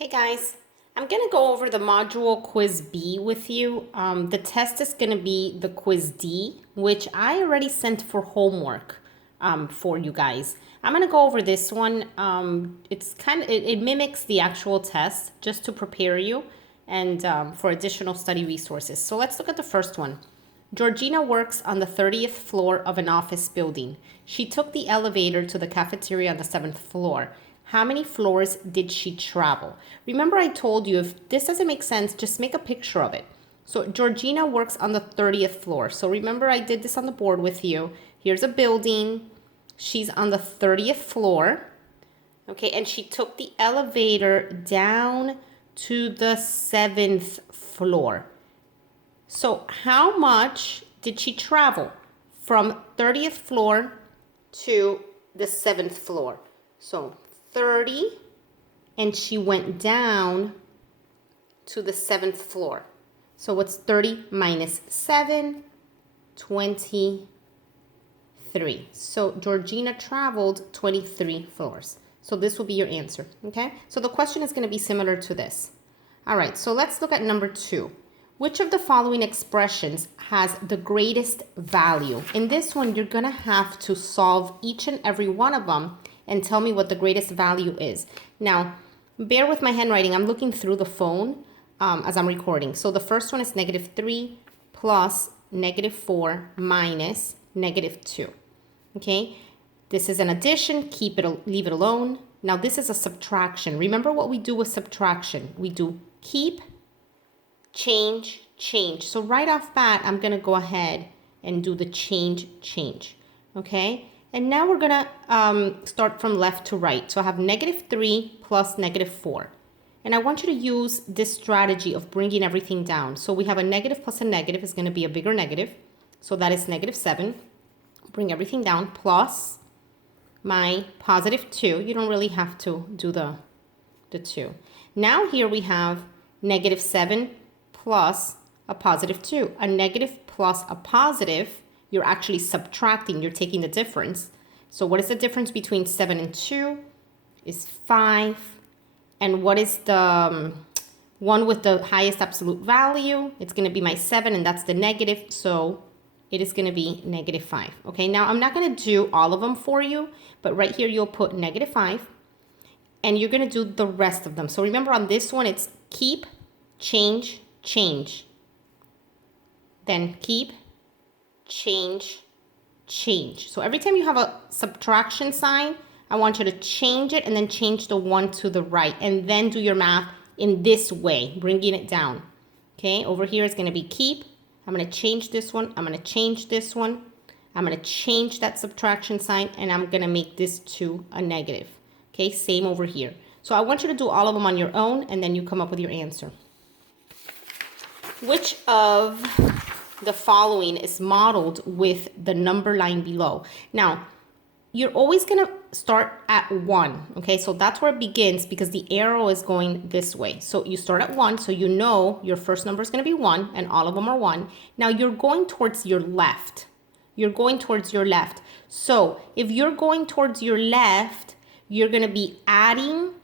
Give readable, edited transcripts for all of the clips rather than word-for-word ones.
Hey guys, I'm going to go over the module quiz B with you. The test is going to be the quiz D, which I already sent for homework for you guys. I'm going to go over this one. It mimics the actual test just to prepare you and for additional study resources. So let's look at the first one. Georgina works on the 30th floor of an office building. She took the elevator to the cafeteria on the 7th floor. How many floors did she travel? Remember I told you if this doesn't make sense, just make a picture of it. So Georgina works on the 30th floor. So remember I did this on the board with you. Here's a building. She's on the 30th floor. Okay, and she took the elevator down to the 7th floor. So how much did she travel from 30th floor to the 7th floor? So 30, and she went down to the 7th floor. So what's 30 minus 7? 23. So Georgina traveled 23 floors. So this will be your answer, okay? So the question is going to be similar to this. All right, so let's look at number 2. Which of the following expressions has the greatest value? In this one, you're going to have to solve each and every one of them and tell me what the greatest value is. Now, bear with my handwriting. I'm looking through the phone as I'm recording. So the first one is -3 plus -4 minus -2. Okay, this is an addition. Leave it alone. Now this is a subtraction. Remember what we do with subtraction. We do keep, change, change. So right off bat, I'm going to go ahead and do the change. Okay? And now we're going to start from left to right. So I have -3 plus -4. And I want you to use this strategy of bringing everything down. So we have a negative plus a negative is going to be a bigger negative. So that is -7. Bring everything down plus my +2. You don't really have to do the 2. Now here we have -7 plus a +2. A negative plus a positive, you're actually subtracting, you're taking the difference. So what is the difference between 7 and 2? Is 5. And what is the one with the highest absolute value? It's going to be my 7, and that's the negative. So it is going to be -5. Okay, now I'm not going to do all of them for you, but right here you'll put -5, and you're going to do the rest of them. So remember on this one, it's keep, change, change. Then keep, change, change. So every time you have a subtraction sign, I want you to change it and then change the 1 to the right, and then do your math in this way, bringing it down. Okay, over here is going to be keep. I'm going to change this one. I'm going to change this one. I'm going to change that subtraction sign, and I'm going to make this to a negative. Okay, same over here. So I want you to do all of them on your own, and then you come up with your answer. Which of the following is modeled with the number line below? Now, you're always going to start at 1, okay? So that's where it begins because the arrow is going this way. So you start at 1, so you know your first number is going to be 1, and all of them are 1. Now you're going towards your left. You're going towards your left. So if you're going towards your left, you're going to be adding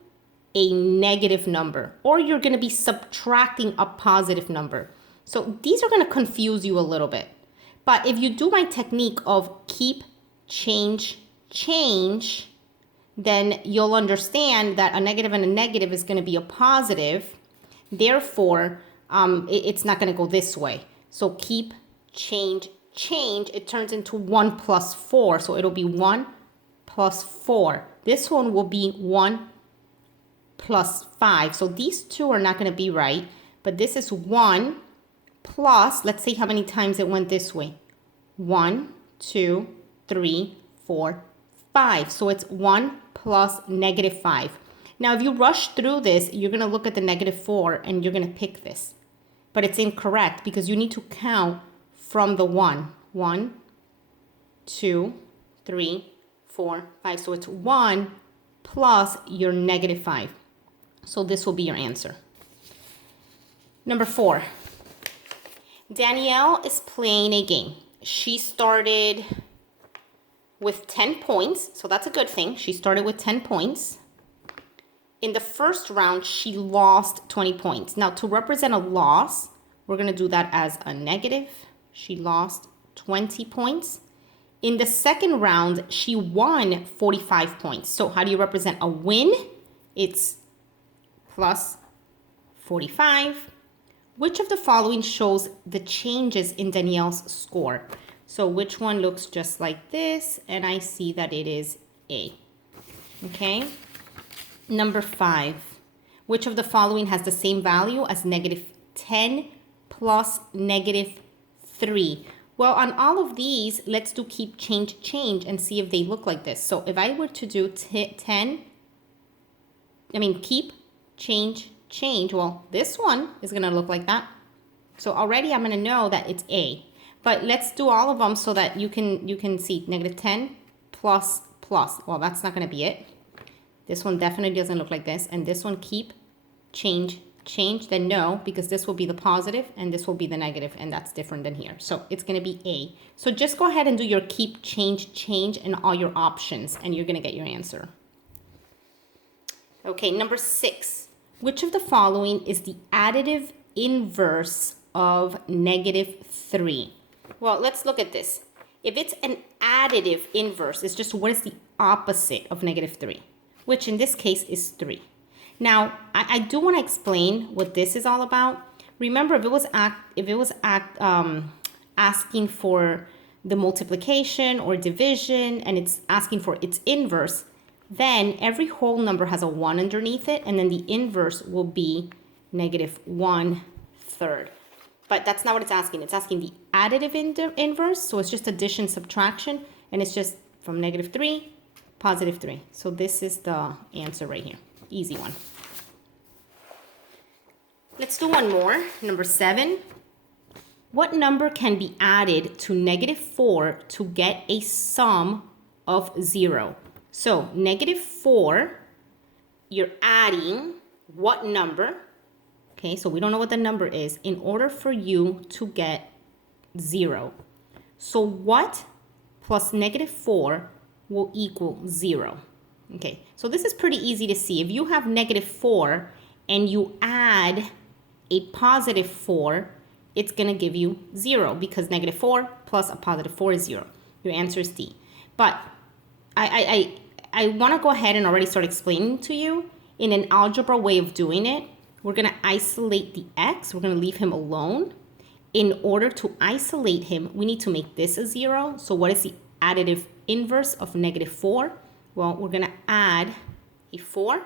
a negative number, or you're going to be subtracting a positive number. So these are going to confuse you a little bit. But if you do my technique of keep, change, change, then you'll understand that a negative and a negative is going to be a positive. Therefore, it's not going to go this way. So keep, change, change. It turns into 1 plus 4. So it'll be 1 plus 4. This one will be 1 plus 5. So these two are not going to be right. But this is 1 plus, let's see how many times it went this way. 1, 2, 3, 4, 5. So it's 1 plus -5. Now, if you rush through this, you're going to look at the -4 and you're going to pick this. But it's incorrect because you need to count from the 1. 1, 2, 3, 4, 5. So it's 1 plus your -5. So this will be your answer. Number 4. Danielle is playing a game. She started with 10 points, so that's a good thing. She started with 10 points. in the first round, she lost 20 points. Now, to represent a loss, we're going to do that as a negative. She lost 20 points. In the second round, she won 45 points. So how do you represent a win? It's plus 45. Which of the following shows the changes in Danielle's score? So which one looks just like this? And I see that it is A. Okay. Number 5. Which of the following has the same value as negative 10 plus negative 3? Well, on all of these, let's do keep, change, and see if they look like this. So if I were to do keep, change, well, this one is going to look like that. So already I'm going to know that it's A. But let's do all of them so that you can see negative 10 plus. Well, that's not going to be it. This one definitely doesn't look like this. And this one keep, change, then no, because this will be the positive and this will be the negative, and that's different than here. So it's going to be A. So just go ahead and do your keep, change, and all your options, and you're going to get your answer. Okay, number 6. Which of the following is the additive inverse of negative 3? Well, let's look at this. If it's an additive inverse, it's just what is the opposite of negative 3, which in this case is 3. Now, I do want to explain what this is all about. Remember, if it was asking for the multiplication or division, and it's asking for its inverse, then every whole number has a 1 underneath it, and then the inverse will be negative 1/3. But that's not what it's asking. It's asking the additive inverse, so it's just addition, subtraction, and it's just from negative 3, positive 3. So this is the answer right here. Easy one. Let's do one more. Number 7. What number can be added to negative 4 to get a sum of 0? So negative 4, you're adding what number? Okay, so we don't know what the number is in order for you to get 0. So what plus negative 4 will equal 0? Okay, so this is pretty easy to see. If you have negative 4 and you add a positive 4, it's going to give you 0 because negative 4 plus a positive 4 is 0. Your answer is D. But I want to go ahead and already start explaining to you in an algebra way of doing it. We're going to isolate the x. We're going to leave him alone. In order to isolate him, we need to make this a 0. So what is the additive inverse of negative 4? Well, we're going to add a 4.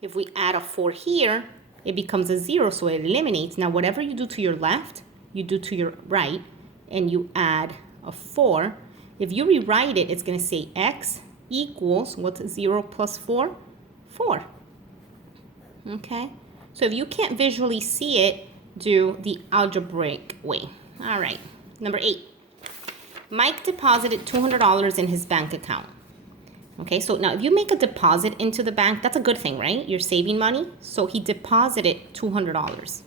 If we add a 4 here, it becomes a 0, so it eliminates. Now, whatever you do to your left, you do to your right, and you add a 4. If you rewrite it, it's going to say x equals, what's 0 plus 4? 4. Okay? So if you can't visually see it, do the algebraic way. All right. Number 8. Mike deposited $200 in his bank account. Okay, so now if you make a deposit into the bank, that's a good thing, right? You're saving money. So he deposited $200.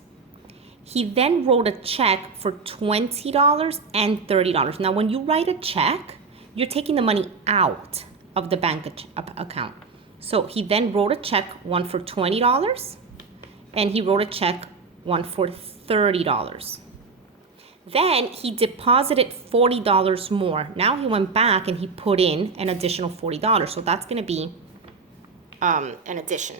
He then wrote a check for $20 and $30. Now, when you write a check, you're taking the money out of the bank account. So he then wrote a check, one for $20, and he wrote a check, one for $30. Then he deposited $40 more. Now he went back and he put in an additional $40. So that's going to be an addition.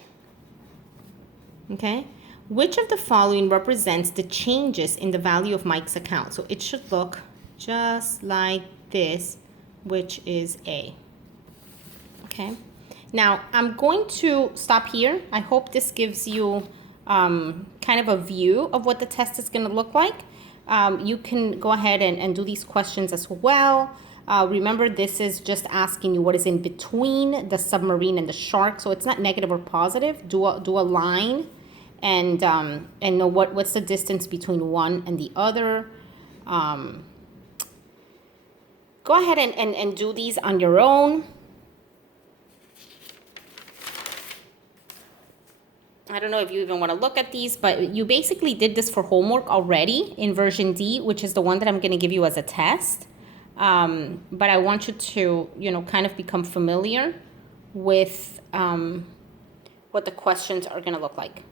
Okay? Which of the following represents the changes in the value of Mike's account? So it should look just like this, which is A. Okay? Now, I'm going to stop here. I hope this gives you kind of a view of what the test is going to look like. You can go ahead and do these questions as well. Remember, this is just asking you what is in between the submarine and the shark. So it's not negative or positive. Do a line and know what's the distance between one and the other. Go ahead and do these on your own. I don't know if you even want to look at these, but you basically did this for homework already in version D, which is the one that I'm going to give you as a test. But I want you to, kind of become familiar with what the questions are going to look like.